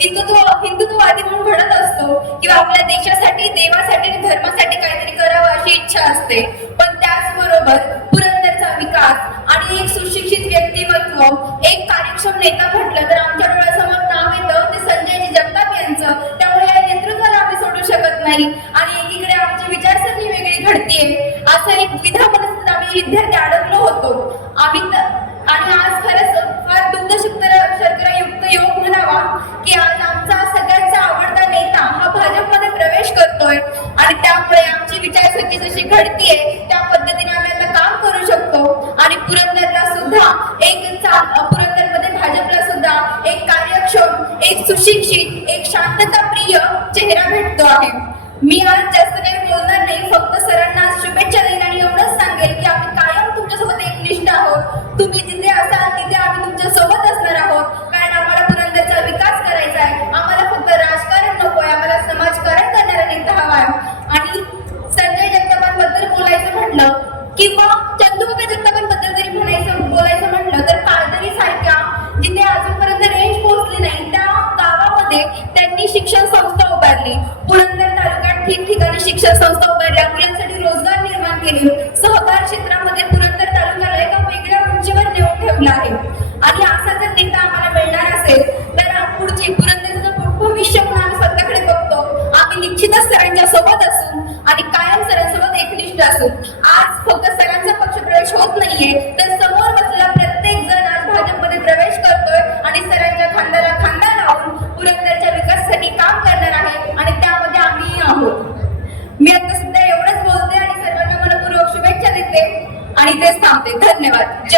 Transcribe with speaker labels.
Speaker 1: हिंदुत्व हिंदुत्ववादी म्हणून घडत असतो किंवा आपल्या देशासाठी देवासाठी आणि धर्मासाठी काहीतरी करावं अशी इच्छा असते. पण त्याचबरोबर पुरंदरचा विकास आणि एक सुशिक्षित व्यक्तिमत्व एक कार्यक्षम नेता म्हटलं तर आमच्या डोळ्यासमोर नाव येतं ते संजयजी जगताप यांचं. त्यामुळे या नेतृत्वाला आम्ही सोडू शकत नाही. आणि एकीकडे आमची विचारसरणी वेगळी घडतीये. असं एक विधा विद्यार्थी अडकलो होतो. आम्ही आणि आज खरंच फार दुग्ध शर्करायुक्त योग म्हणावा की आज आमचा सगळ्यांचा आवडता नेता हा भाजपमध्ये प्रवेश करतोय. आणि त्यामुळे आमची विचारसरणी जशी घडतीये त्या पद्धतीने आम्ही आता काम करू शकतो. आणि पुरंदरला सुद्धा एक चा- पुरंदरमध्ये भाजपला सुद्धा एक कार्यक्षम एक सुशिक्षित एक शांतता प्रिय चेहरा भेटतो आहे. मी आज जास्त काही बोलणार नाही फक्त आहोत. तुम्ही जिथे असाल तिथे आम्ही तुमच्यासोबत असणार आहोत. कारण आम्हाला पुरंदरचा विकास करायचा आहे. आम्हाला फक्त राजकारण नको आहे. आम्हाला समाजकारण करणारा नेता हवा आहे. आणि संजय जगतापांबद्दल बोलायचं म्हटलं किंवा चंदुबाबा जगतापांबद्दल जरी म्हणायचं बोलायचं म्हटलं तर पालदरी सारख्या जिथे अजूनपर्यंत रेंज पोहोचली नाही त्या गावामध्ये त्यांनी शिक्षण संस्था उभारली. पुरंदर तालुक्यात ठिकठिकाणी शिक्षण संस्था उभारल्या. मुलांसाठी रोजगार निर्माण केले. सहकार क्षेत्रामध्ये ठेवलं आणि असा जर नेता आम्हाला मिळणार असेल तर पुढचे पुरंदरचं भविष्य म्हणून आम्ही स्वतःकडे बघतो आम्ही निश्चितच सरांच्या सोबत असू आणि कायम सरांसोबत एकनिष्ठ असू आज फक्त सरांचा पक्ष प्रवेश होत नाहीये तर समोर बसलेला प्रत्येक जण आज भाजपमध्ये प्रवेश करतोय आणि सरांच्या खांद्याला खांदा लावून पुरंदरच्या विकासासाठी काम करणार आहे आणि त्यामध्ये आम्ही आहोत. मी आता सुद्धा एवढंच बोलते आणि सर्वांना मनपूर्वक शुभेच्छा देते आणि तेच थांबते. धन्यवाद.